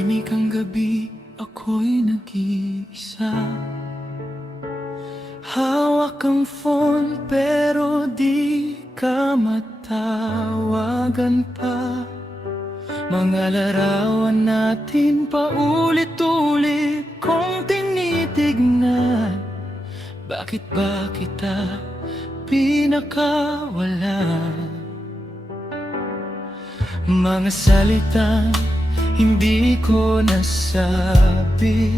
Tahimik ang gabi, ako'y nag-iisa. Hawak ang phone pero di ka matawagan pa. Mga larawan natin paulit-ulit kong tinitignan. Bakit ba kita pinakawalan? Mga salitang hindi ko nasabi,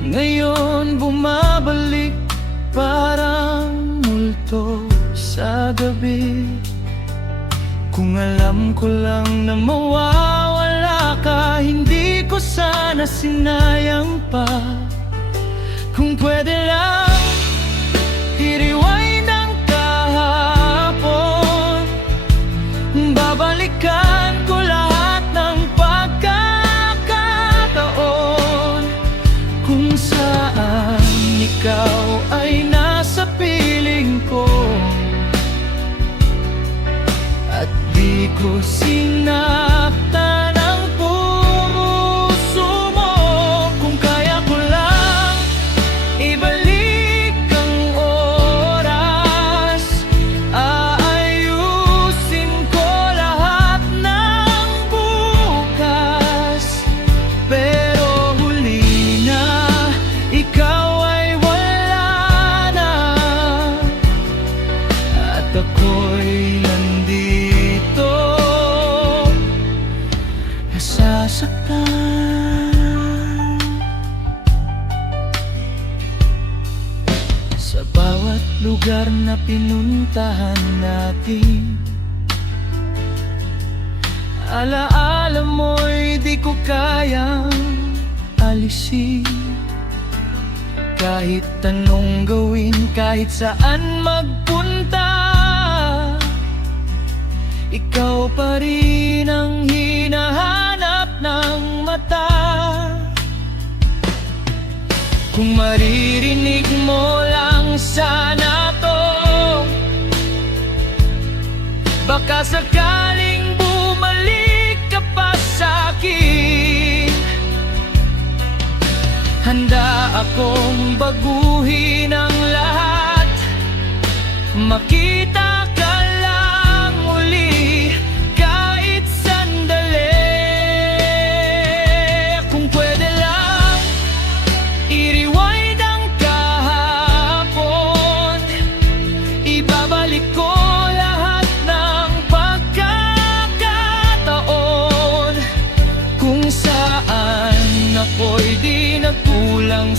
ngayon bumabalik parang multo sa gabi. Kung alam ko lang na mawawala ka, hindi ko sana sinayang pa. Kung pwede lang i-rewind ang kahapon, babalikan ko lahat ng pagkakataon kung saan ikaw ay nasa piling ko at di ko sinaktan ang puso mo. Kung kaya ko lang ibalik ang oras, aayusin ko lahat ng bukas. Pero huli na, ikaw ay wala na, at ako'y nandito nasasaktan. Sa bawat lugar na pinuntahan natin, alaala mo'y di ko kayang alisin. Kahit anong gawin, kahit saan magpunta, ikaw pa rin ang hinahanap ng mata. Kung maririnig mo lang sana to, baka sakaling bumalik ka pa sa'kin. Handa akong baguhin ang lahat, makita ka lang uli kahit sandali. Kung pwede lang i-rewind ang kahapon, ibabalik ko lahat ng pagkakataon kung saan ako'y di nagkulang